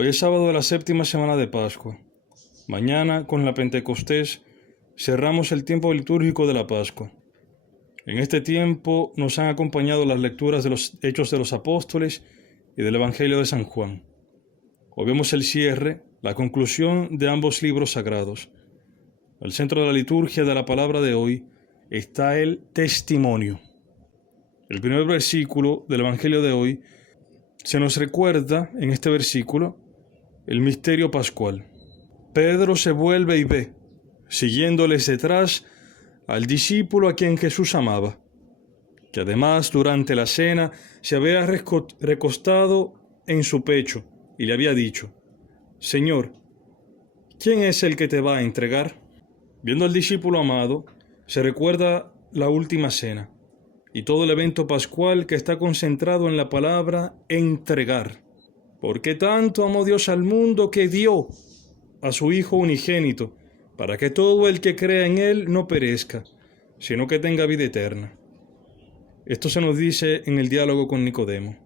Hoy es sábado de la séptima semana de Pascua. Mañana, con la Pentecostés, cerramos el tiempo litúrgico de la Pascua. En este tiempo nos han acompañado las lecturas de los Hechos de los Apóstoles y del Evangelio de San Juan. Hoy vemos el cierre, la conclusión de ambos libros sagrados. Al centro de la liturgia de la palabra de hoy está el testimonio. El primer versículo del Evangelio de hoy se nos recuerda en este versículo el misterio pascual. Pedro se vuelve y ve, siguiéndoles detrás, al discípulo a quien Jesús amaba, que además durante la cena se había recostado en su pecho y le había dicho: Señor, ¿quién es el que te va a entregar? Viendo al discípulo amado, se recuerda la última cena y todo el evento pascual que está concentrado en la palabra entregar. Porque tanto amó Dios al mundo que dio a su Hijo unigénito, para que todo el que crea en Él no perezca, sino que tenga vida eterna. Esto se nos dice en el diálogo con Nicodemo.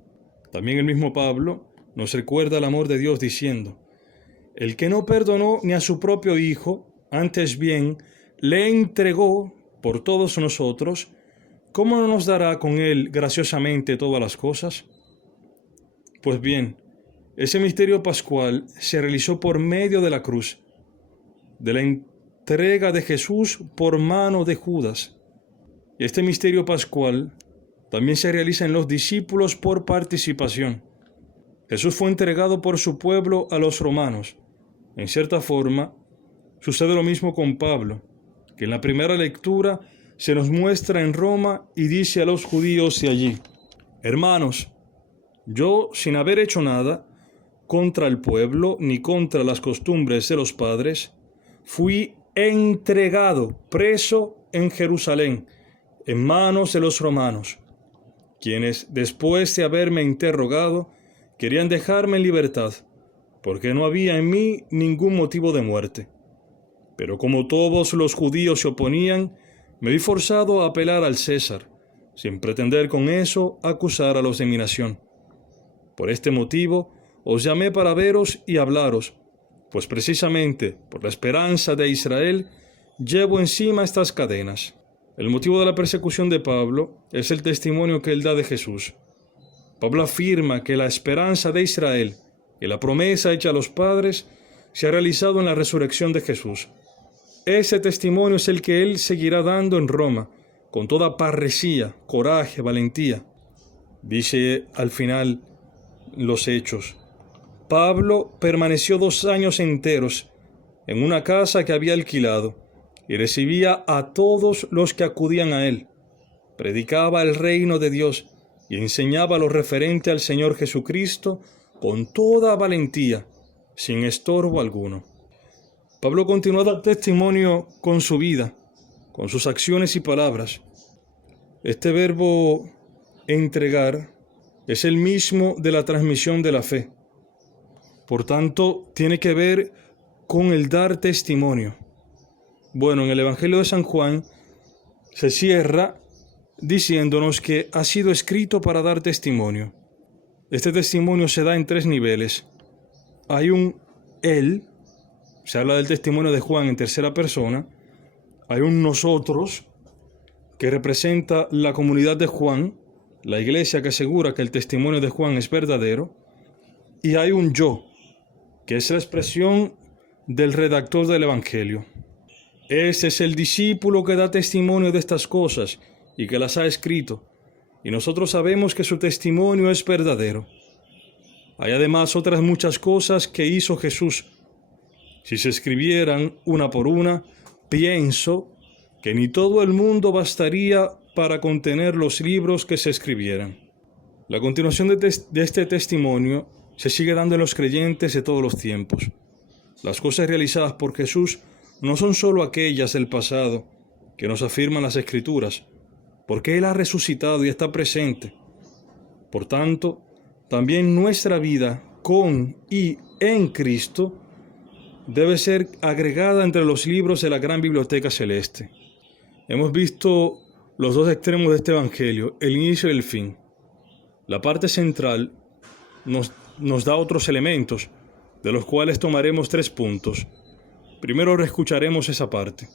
También el mismo Pablo nos recuerda el amor de Dios diciendo: el que no perdonó ni a su propio Hijo, antes bien le entregó por todos nosotros, ¿cómo no nos dará con Él graciosamente todas las cosas? Pues bien, ese misterio pascual se realizó por medio de la cruz, de la entrega de Jesús por mano de Judas. Y este misterio pascual también se realiza en los discípulos por participación. Jesús fue entregado por su pueblo a los romanos. En cierta forma, sucede lo mismo con Pablo, que en la primera lectura se nos muestra en Roma y dice a los judíos de allí: hermanos, yo, sin haber hecho nada contra el pueblo ni contra las costumbres de los padres, fui entregado, preso en Jerusalén, en manos de los romanos, quienes, después de haberme interrogado, querían dejarme en libertad, porque no había en mí ningún motivo de muerte. Pero como todos los judíos se oponían, me vi forzado a apelar al César, sin pretender con eso acusar a los de mi nación. Por este motivo os llamé para veros y hablaros, pues precisamente por la esperanza de Israel llevo encima estas cadenas. El motivo de la persecución de Pablo es el testimonio que él da de Jesús. Pablo afirma que la esperanza de Israel y la promesa hecha a los padres se ha realizado en la resurrección de Jesús. Ese testimonio es el que él seguirá dando en Roma, con toda parresía, coraje, valentía. Dice al final los Hechos: Pablo permaneció 2 años enteros en una casa que había alquilado y recibía a todos los que acudían a él. Predicaba el reino de Dios y enseñaba lo referente al Señor Jesucristo con toda valentía, sin estorbo alguno. Pablo continuó dando testimonio con su vida, con sus acciones y palabras. Este verbo entregar es el mismo de la transmisión de la fe. Por tanto, tiene que ver con el dar testimonio. Bueno, en el Evangelio de San Juan se cierra diciéndonos que ha sido escrito para dar testimonio. Este testimonio se da en 3 niveles. Hay un él, se habla del testimonio de Juan en tercera persona. Hay un nosotros, que representa la comunidad de Juan, la iglesia que asegura que el testimonio de Juan es verdadero. Y hay un yo, que es la expresión del redactor del Evangelio. Ese es el discípulo que da testimonio de estas cosas y que las ha escrito, y nosotros sabemos que su testimonio es verdadero. Hay además otras muchas cosas que hizo Jesús. Si se escribieran una por una, pienso que ni todo el mundo bastaría para contener los libros que se escribieran. La continuación de este testimonio se sigue dando en los creyentes de todos los tiempos. Las cosas realizadas por Jesús no son sólo aquellas del pasado que nos afirman las Escrituras, porque Él ha resucitado y está presente. Por tanto, también nuestra vida con y en Cristo debe ser agregada entre los libros de la gran biblioteca celeste. Hemos visto los 2 extremos de este Evangelio, el inicio y el fin. La parte central nos da otros elementos, de los cuales tomaremos 3 puntos. Primero reescucharemos esa parte.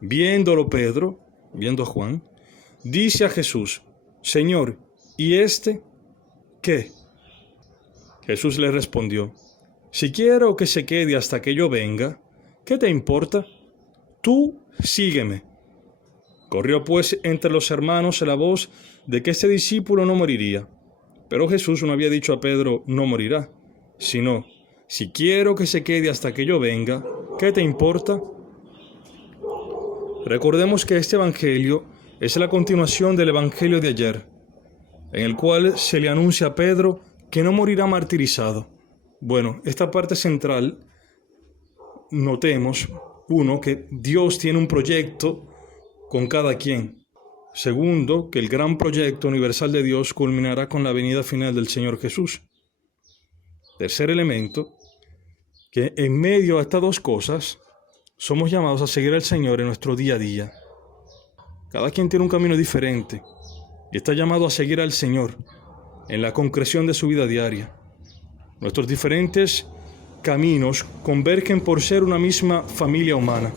Viéndolo Pedro, viendo a Juan, dice a Jesús: Señor, ¿y este qué? Jesús le respondió: Si quiero que se quede hasta que yo venga, ¿qué te importa? Tú sígueme. Corrió pues entre los hermanos la voz de que este discípulo no moriría. Pero Jesús no había dicho a Pedro: no morirá, sino: si quiero que se quede hasta que yo venga, ¿qué te importa? Recordemos que este evangelio es la continuación del evangelio de ayer, en el cual se le anuncia a Pedro que no morirá martirizado. Bueno, esta parte central, notemos, uno, que Dios tiene un proyecto con cada quien. Segundo, que el gran proyecto universal de Dios culminará con la venida final del Señor Jesús. Tercer elemento, que en medio de estas 2 cosas, somos llamados a seguir al Señor en nuestro día a día. Cada quien tiene un camino diferente y está llamado a seguir al Señor en la concreción de su vida diaria. Nuestros diferentes caminos convergen por ser una misma familia humana,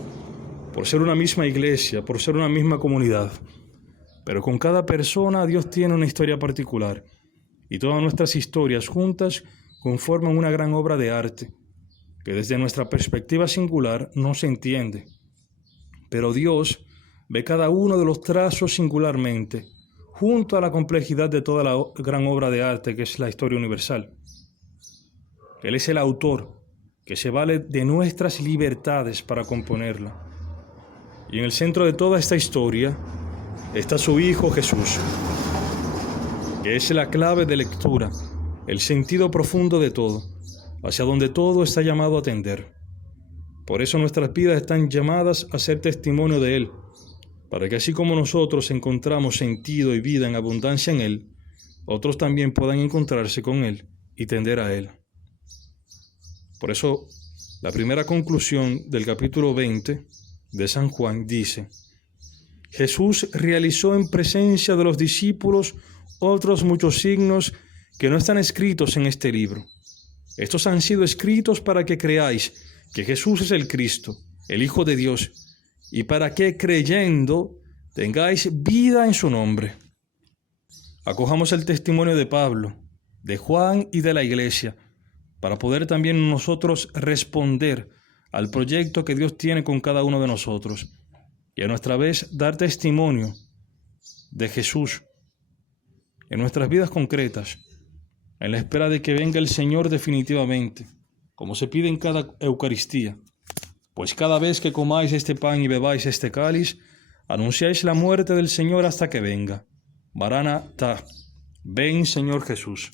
por ser una misma iglesia, por ser una misma comunidad. Pero con cada persona Dios tiene una historia particular, y todas nuestras historias juntas conforman una gran obra de arte, que desde nuestra perspectiva singular no se entiende. Pero Dios ve cada uno de los trazos singularmente, junto a la complejidad de toda la gran obra de arte que es la historia universal. Él es el autor que se vale de nuestras libertades para componerla. Y en el centro de toda esta historia está su Hijo Jesús, que es la clave de lectura, el sentido profundo de todo, hacia donde todo está llamado a tender. Por eso nuestras vidas están llamadas a ser testimonio de Él, para que así como nosotros encontramos sentido y vida en abundancia en Él, otros también puedan encontrarse con Él y tender a Él. Por eso, la primera conclusión del capítulo 20 de San Juan dice: Jesús realizó en presencia de los discípulos otros muchos signos que no están escritos en este libro. Estos han sido escritos para que creáis que Jesús es el Cristo, el Hijo de Dios, y para que creyendo tengáis vida en su nombre. Acojamos el testimonio de Pablo, de Juan y de la Iglesia, para poder también nosotros responder al proyecto que Dios tiene con cada uno de nosotros, y a nuestra vez dar testimonio de Jesús en nuestras vidas concretas, en la espera de que venga el Señor definitivamente, como se pide en cada Eucaristía. Pues cada vez que comáis este pan y bebáis este cáliz, anunciáis la muerte del Señor hasta que venga. Maranatá, ven Señor Jesús.